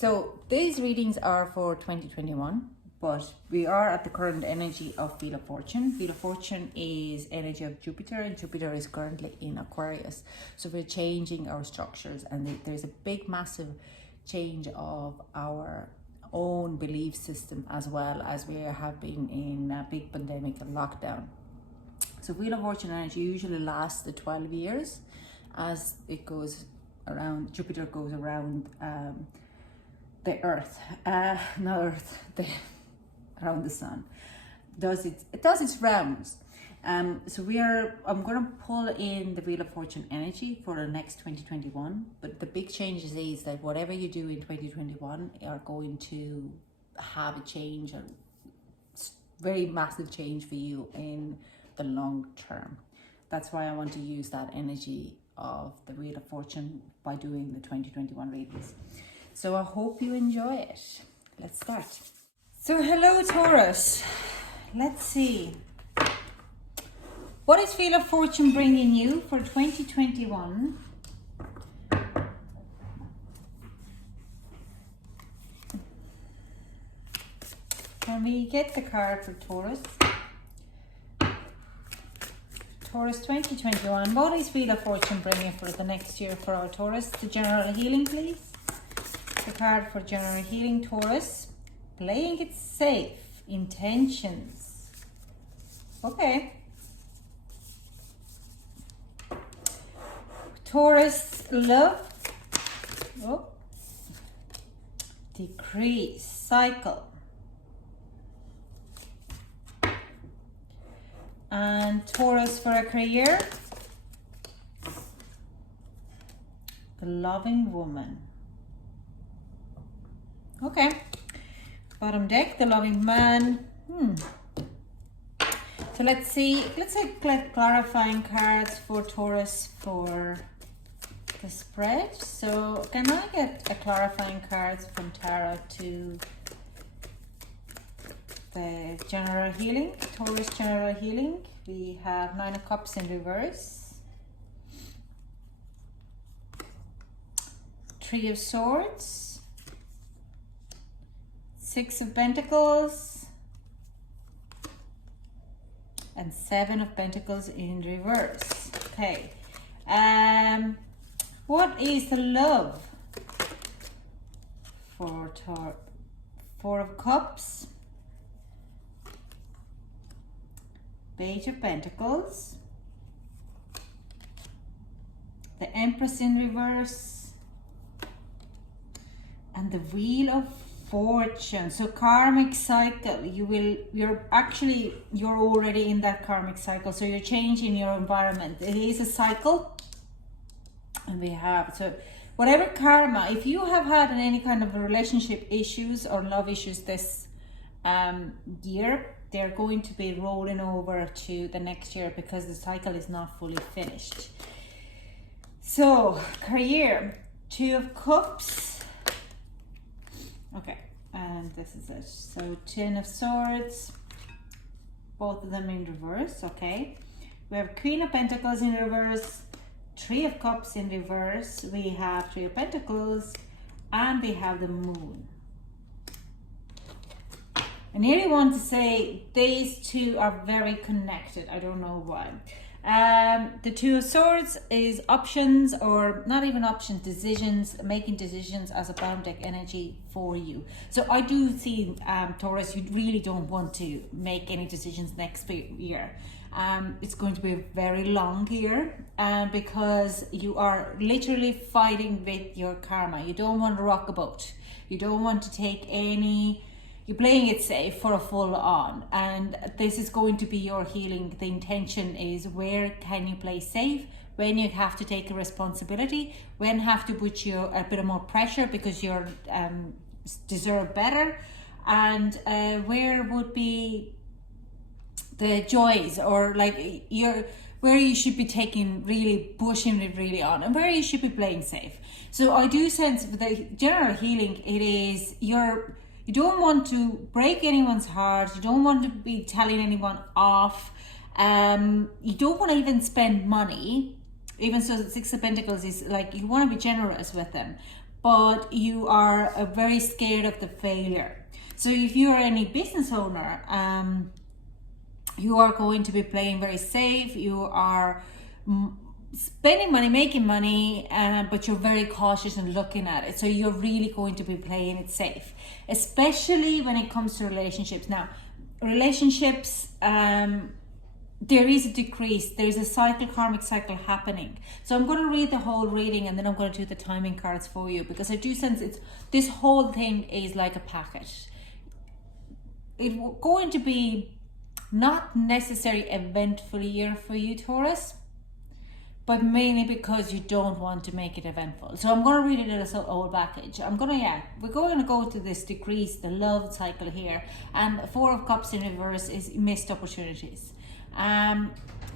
So these readings are for 2021, but we are at the current energy of Wheel of Fortune. Wheel of Fortune is energy of Jupiter, and Jupiter is currently in Aquarius. So we're changing our structures, and there's a big, massive change of our own belief system, as well as we have been in a big pandemic and lockdown. So Wheel of Fortune energy usually lasts the 12 years as it goes around, Jupiter goes around the Earth, not Earth, around the Sun. It does its rounds. So I'm going to pull in the Wheel of Fortune energy for the next 2021. But the big changes is that whatever you do in 2021 are going to have a change, a very massive change for you in the long term. That's why I want to use that energy of the Wheel of Fortune by doing the 2021 readings. So I hope you enjoy it. Let's start. So hello Taurus. Let's see. What is Wheel of Fortune bringing you for 2021? Can we get the card for Taurus? Taurus 2021. What is Wheel of Fortune bringing for the next year for our Taurus? The general healing, please. The card for general healing, Taurus. Playing it safe. Intentions. Okay. Taurus love. Oh. Decrease. Cycle. And Taurus for a career. The loving woman. Okay. Bottom deck, the loving man. So let's see. Let's say clarifying cards for Taurus for the spread. So can I get a clarifying cards from Tarot to the general healing? Taurus general healing. We have 9 of Cups in reverse. 3 of Swords. 6 of Pentacles. And 7 of Pentacles in reverse. Okay. What is the love for Taurus? 4 of Cups. Page of Pentacles. The Empress in reverse. And the Wheel of Fortune. So karmic cycle. You're already in that karmic cycle. So you're changing your environment. It is a cycle. And we have, so whatever karma, if you have had any kind of relationship issues or love issues this year, they're going to be rolling over to the next year because the cycle is not fully finished. So career, 2 of Cups. Okay, and this is it. So 10 of Swords, both of them in reverse. Okay, we have Queen of Pentacles in reverse, 3 of Cups in reverse. We have 3 of Pentacles, and we have the Moon. And here you want to say these two are very connected. I don't know why. The 2 of Swords is options, or not even options, decisions, making decisions as a bottom deck energy for you. So I do see, Taurus, you really don't want to make any decisions next year. It's going to be a very long year because you are literally fighting with your karma. You don't want to rock a boat. You don't want to take any... You're playing it safe for a full on, and this is going to be your healing. The intention is, where can you play safe, when you have to take a responsibility, when have to put you a bit of more pressure because you deserve better, and where would be the joys, or like where you should be taking, really pushing it really on, and where you should be playing safe. So I do sense with the general healing, it is you don't want to break anyone's heart. You don't want to be telling anyone off. You don't want to even spend money. Even so, the 6 of Pentacles is like, you want to be generous with them. but you are very scared of the failure. So if you're any business owner, you are going to be playing very safe. You are spending money, making money, but you're very cautious and looking at it. So you're really going to be playing it safe, especially when it comes to relationships. Now, relationships, there is a decrease. There is a cycle, karmic cycle happening. So I'm going to read the whole reading and then I'm going to do the timing cards for you, because I do sense this whole thing is like a package. It's going to be not necessarily eventful year for you, Taurus, but mainly because you don't want to make it eventful. So I'm going to read it as a whole package. We're going to go to this decrease, the love cycle here. And 4 of Cups in reverse is missed opportunities.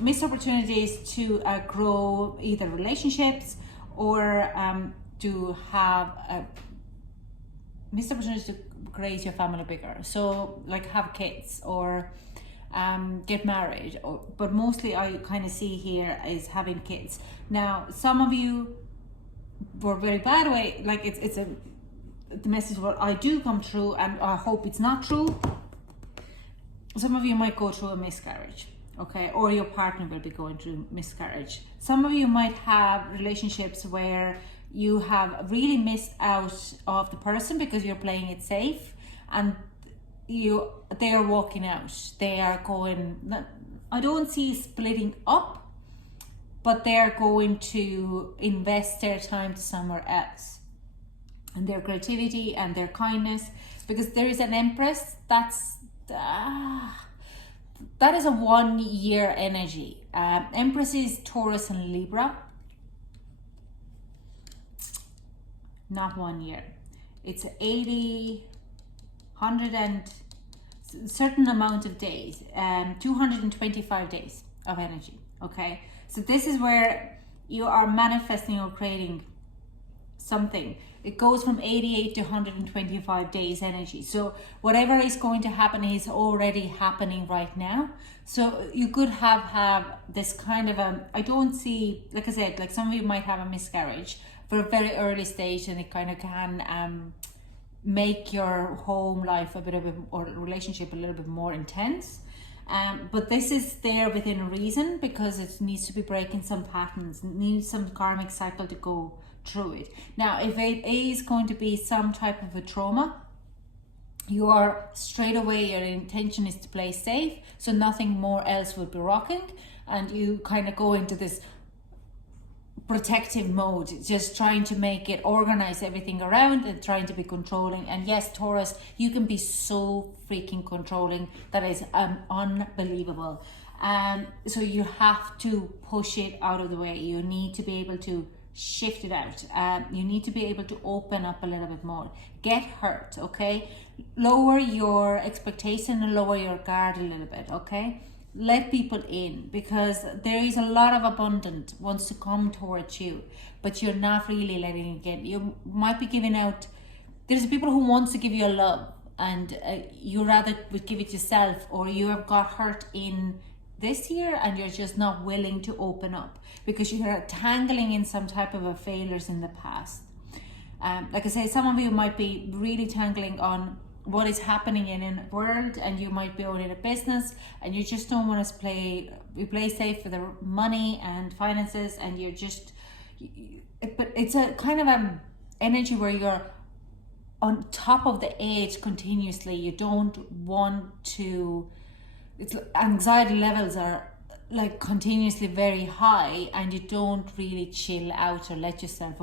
Missed opportunities to grow either relationships or to have missed opportunities to raise your family bigger. So like have kids or get married, but mostly I kind of see here is having kids. Now, some of you were very bad way, like the message what I do come true, and I hope it's not true. Some of you might go through a miscarriage, okay, or your partner will be going through miscarriage. Some of you might have relationships where you have really missed out of the person because you're playing it safe, and they are walking out. They are going, I don't see splitting up, but they are going to invest their time to somewhere else, and their creativity and their kindness, because there is an Empress. That is a 1 year energy. Empress is Taurus and Libra. Not 1 year. It's 80, 100 and certain amount of days, 225 days of energy. Okay, so this is where you are manifesting or creating something. It goes from 88 to 125 days energy. So whatever is going to happen is already happening right now. So you could have this kind of I don't see, like I said, like some of you might have a miscarriage for a very early stage, and it kind of can make your home life or relationship a little bit more intense. But this is there within a reason, because it needs to be breaking some patterns, it needs some karmic cycle to go through it. Now, if it is going to be some type of a trauma, you are straight away, your intention is to play safe, so nothing more else will be rocking, and you kind of go into this protective mode, just trying to make it, organize everything around and trying to be controlling. And yes, Taurus, you can be so freaking controlling, that is unbelievable. So you have to push it out of the way. You need to be able to shift it out. You need to be able to open up a little bit more. Get hurt, okay? Lower your expectation and lower your guard a little bit, okay? Let people in, because there is a lot of abundance wants to come towards you, but you're not really letting it in. You might be giving out, there's people who wants to give you a love, and you rather would give it yourself, or you have got hurt in this year and you're just not willing to open up because you're tangling in some type of a failures in the past. Like I say, some of you might be really tangling on what is happening in a world, and you might be owning a business and you just don't want to play safe for the money and finances, and you're just, but it's a kind of energy where you're on top of the edge continuously. You don't want to, it's anxiety levels are like continuously very high, and you don't really chill out or let yourself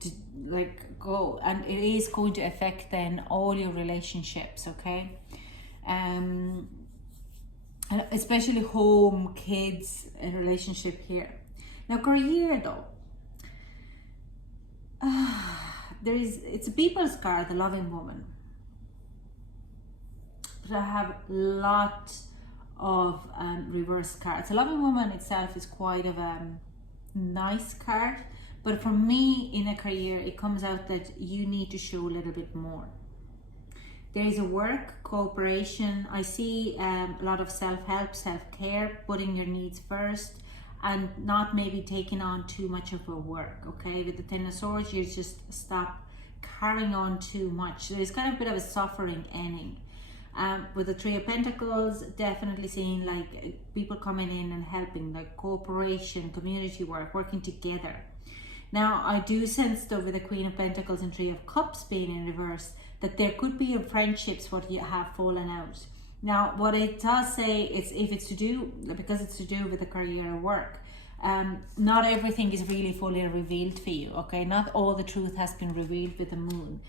to like go, and it is going to affect then all your relationships, okay? And especially home, kids, and relationship here. Now career though, it's a people's card, the loving woman, but I have a lot of reverse cards. The loving woman itself is quite of a nice card, but for me in a career it comes out that you need to show a little bit more. There is a work, cooperation. I see a lot of self-help, self-care, putting your needs first, and not maybe taking on too much of a work. Okay, with the Ten of Swords, you just stop carrying on too much. So there's kind of a bit of a suffering ending. With the Three of Pentacles, definitely seeing like people coming in and helping, like cooperation, community work, working together. Now, I do sense though with the Queen of Pentacles and Three of Cups being in reverse, that there could be friendships what you have fallen out. Now, what it does say is if it's to do, because it's to do with the career or work, not everything is really fully revealed for you, okay? Not all the truth has been revealed with the moon.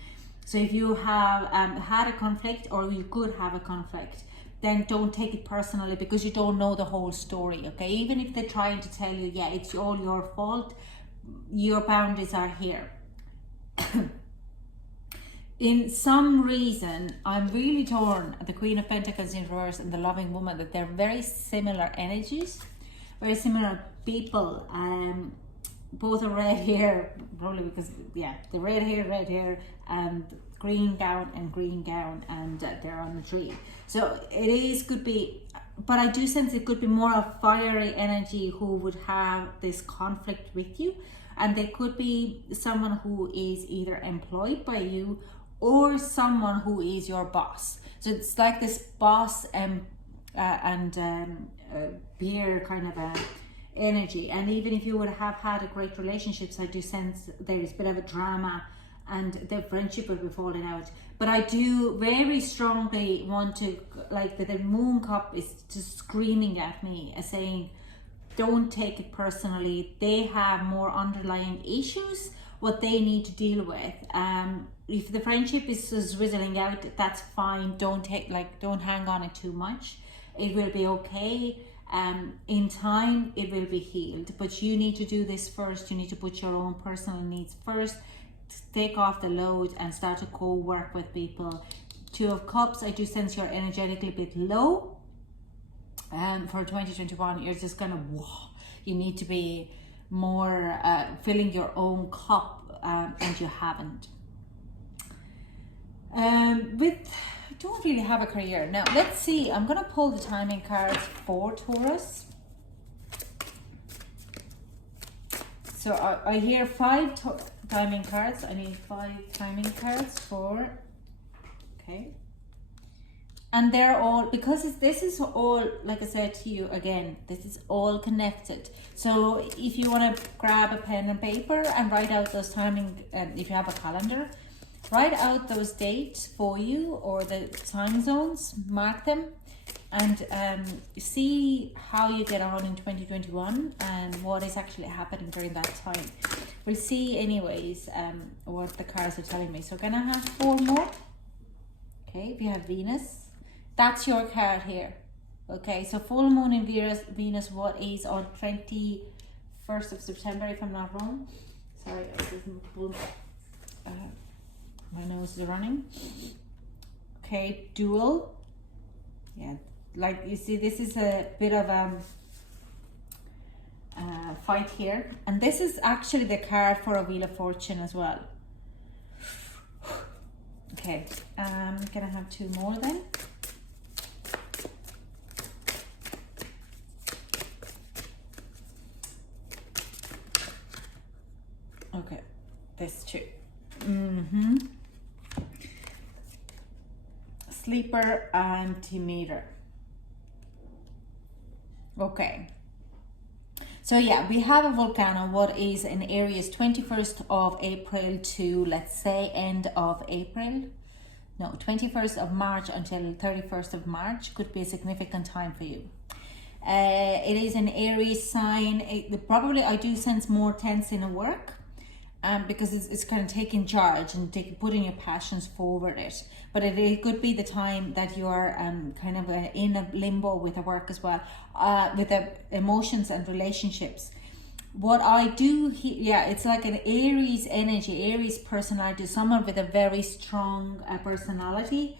So if you have had a conflict, or you could have a conflict, then don't take it personally, because you don't know the whole story, okay? Even if they're trying to tell you, yeah, it's all your fault, your boundaries are here. In some reason, I'm really torn at the Queen of Pentacles in reverse and the Loving Woman, that they're very similar energies, very similar people. Both are red hair, probably because, yeah, the red hair, and green gown, and they're on the tree. So it is, could be, but I do sense it could be more of fiery energy who would have this conflict with you. And there could be someone who is either employed by you or someone who is your boss. So it's like this boss and peer kind of a energy. And even if you would have had a great relationships, I do sense there is a bit of a drama and the friendship will be falling out. But I do very strongly want to, like the Moon Cup is just screaming at me, saying, don't take it personally. They have more underlying issues what they need to deal with. If the friendship is just whizzling out, that's fine. Don't hang on it too much. It will be okay. In time it will be healed, but you need to do this first. You need to put your own personal needs first, take off the load and start to co-work with people. Two of Cups, I do sense you're energetically a bit low. For 2021, you're just kind of, whoa, you need to be more filling your own cup, and you haven't. I don't really have a career. Now, let's see. I'm going to pull the timing cards for Taurus. So I hear 5 timing cards. I need 5 timing cards for, okay. And they're all, because this is all, like I said to you again, this is all connected. So if you want to grab a pen and paper and write out those timing, if you have a calendar, write out those dates for you or the time zones, mark them, and see how you get on in 2021 and what is actually happening during that time. We'll see anyways what the cards are telling me. So can I have 4 more? Okay, we have Venus. That's your card here. Okay, so full moon in Venus, what is on 21st of September, if I'm not wrong. Sorry, I didn't pull, my nose is running. Okay, dual. Yeah, like you see, this is a bit of fight here. And this is actually the card for a Wheel of Fortune as well. Okay, can I have 2 more then? Okay, this 2. Sleeper antimeter. Okay. So yeah, we have a volcano, what is in Aries, 21st of April to, let's say, end of April. No, 21st of March until 31st of March could be a significant time for you. It is an Aries sign. Probably I do sense more tense in a work. Because it's kind of taking charge and putting your passions forward it. But it could be the time that you are kind of in a limbo with the work as well, with the emotions and relationships. What I do here, yeah, it's like an Aries energy, Aries personality, someone with a very strong personality,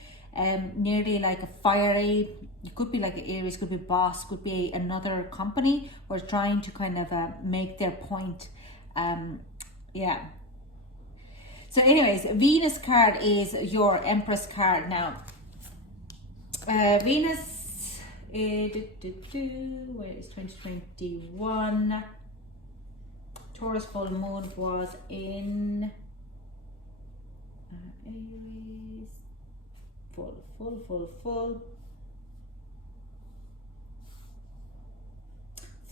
nearly like a fiery, it could be like an Aries, could be boss, could be another company, or trying to kind of make their point. Yeah. So anyways, Venus card is your Empress card. Now, Venus Where is 2021? Taurus full moon was in Aries.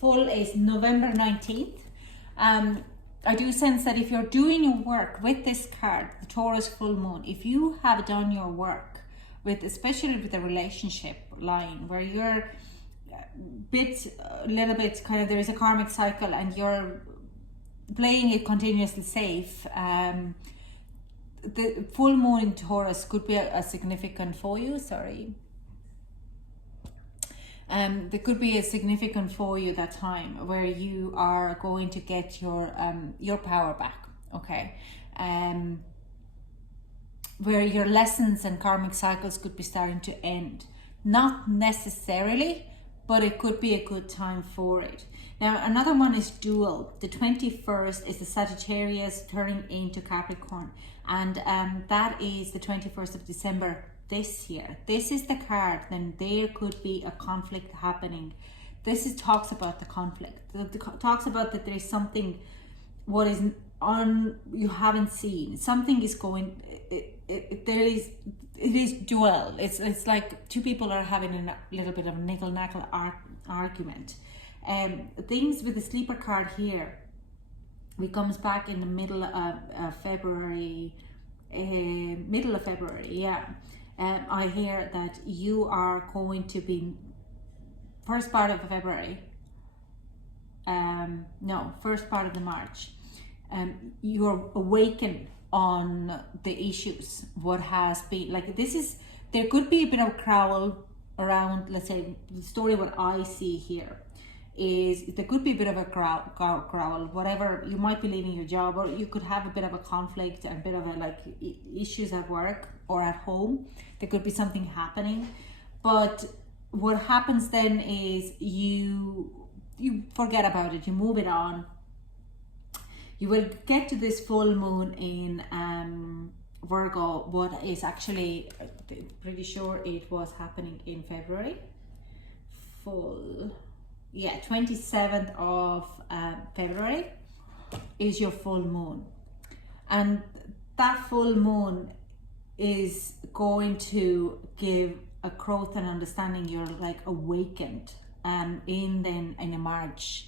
Full is November 19th. I do sense that if you're doing your work with this card, the Taurus full moon, if you have done your work with, especially with the relationship line, where you're a little bit kind of, there is a karmic cycle and you're playing it continuously safe, the full moon in Taurus could be a significant for you, there could be a significant for you that time where you are going to get your power back, okay? Where your lessons and karmic cycles could be starting to end. Not necessarily, but it could be a good time for it. Now, another one is dual. The 21st is the Sagittarius turning into Capricorn. And that is the 21st of December this year. This is the card, then there could be a conflict happening. This talks about the conflict. It talks about that there is something what is on you haven't seen. Something is going, it is dual. It's like two people are having a little bit of a niggle-naggle argument. Things with the sleeper card here, it comes back in the middle of February, yeah. I hear that you are going to be first part of February, first part of the March, you're awakened on the issues, what has been, like there could be a bit of growl around, let's say, the story what I see here is there could be a bit of a growl, whatever, you might be leaving your job, or you could have a bit of a conflict, a bit of a issues at work or at home. There could be something happening, but what happens then is you forget about it, you move it on. You will get to this full moon in Virgo, what is actually, pretty sure it was happening in February. 27th of February is your full moon. And that full moon is going to give a growth and understanding. You're like awakened in March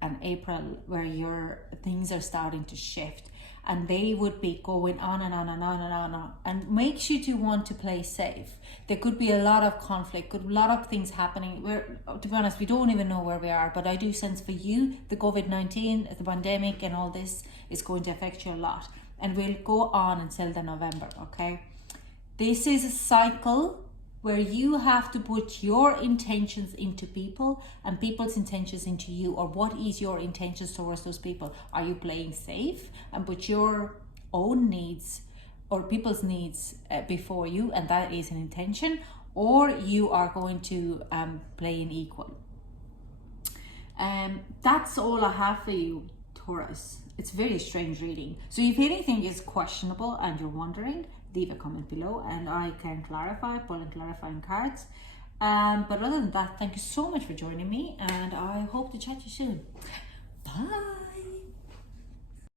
and April, where your things are starting to shift, and they would be going on and on and on and on and on, and makes you to want to play safe. There could be a lot of conflict, a lot of things happening where, to be honest, we don't even know where we are, but I do sense for you, the COVID-19, the pandemic and all this is going to affect you a lot, and will go on until the November, okay? This is a cycle where you have to put your intentions into people and people's intentions into you, or what is your intentions towards those people? Are you playing safe and put your own needs or people's needs before you, and that is an intention, or you are going to play an equal? That's all I have for you, Taurus. It's a very strange reading. So if anything is questionable and you're wondering, leave a comment below and I can clarify, pull in clarifying cards. But other than that, thank you so much for joining me, and I hope to chat to you soon. Bye.